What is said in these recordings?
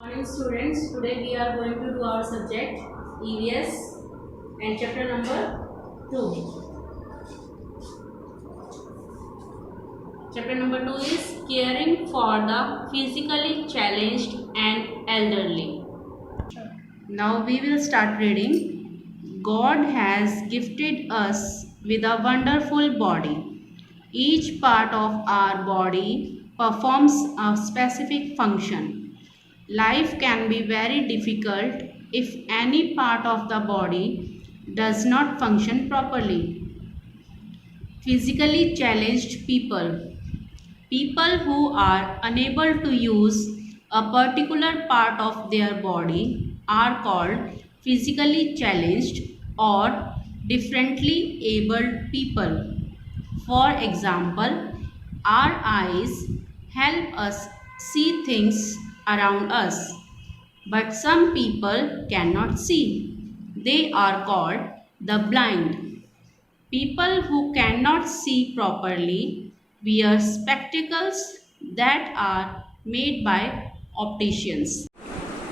Morning students, today we are going to do our subject EVS and chapter number 2. Chapter number 2 is caring for the physically challenged and elderly. Now we will start reading. God has gifted us with a wonderful body. Each part of our body performs a specific function. Life can be very difficult if any part of the body does not function properly. Physically challenged people. People who are unable to use a particular part of their body are called physically challenged or differently abled people. For example, our eyes help us see things around us, but some people cannot see. They are called the blind. People who cannot see properly wear spectacles that are made by opticians.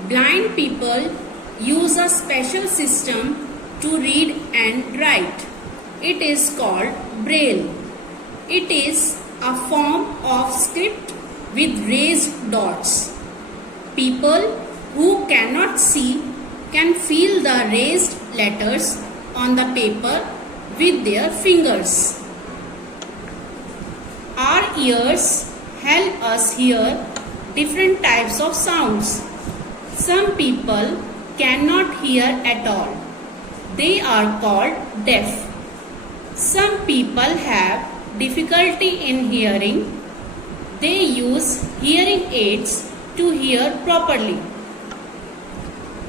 Blind people use a special system to read and write. It is called Braille. It is a form of script with raised dots. People who cannot see can feel the raised letters on the paper with their fingers. Our ears help us hear different types of sounds. Some people cannot hear at all. They are called deaf. Some people have difficulty in hearing. They use hearing aids to hear properly.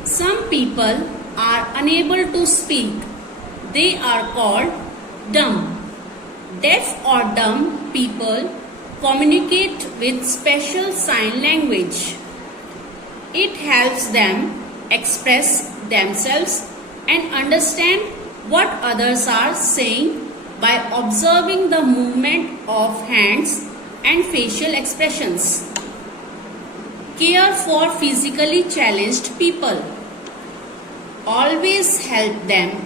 Some people are unable to speak. They are called dumb. Deaf or dumb people communicate with special sign language. It helps them express themselves and understand what others are saying by observing the movement of hands and facial expressions. Care for physically challenged people. Always help them.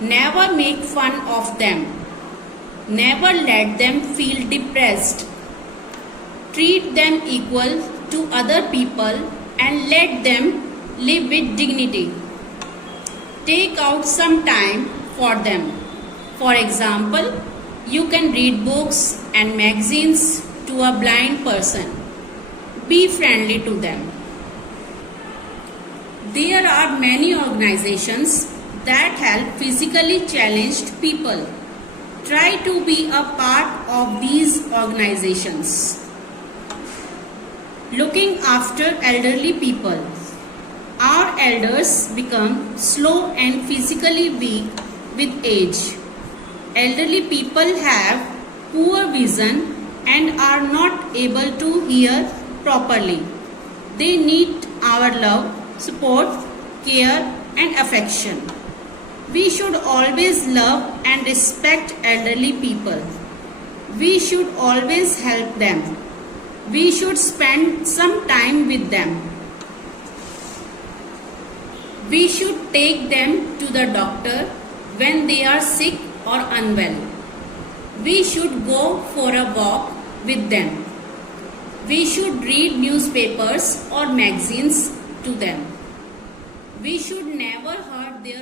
Never make fun of them. Never let them feel depressed. Treat them equal to other people and let them live with dignity. Take out some time for them. For example, you can read books and magazines to a blind person. Be friendly to them. There are many organizations that help physically challenged people. Try to be a part of these organizations. Looking after elderly people. Our elders become slow and physically weak with age. Elderly people have poor vision and are not able to hear properly. They need our love, support, care and affection. We should always love and respect elderly people. We should always help them. We should spend some time with them. We should take them to the doctor when they are sick or unwell. We should go for a walk with them. We should read newspapers or magazines to them. We should never hurt their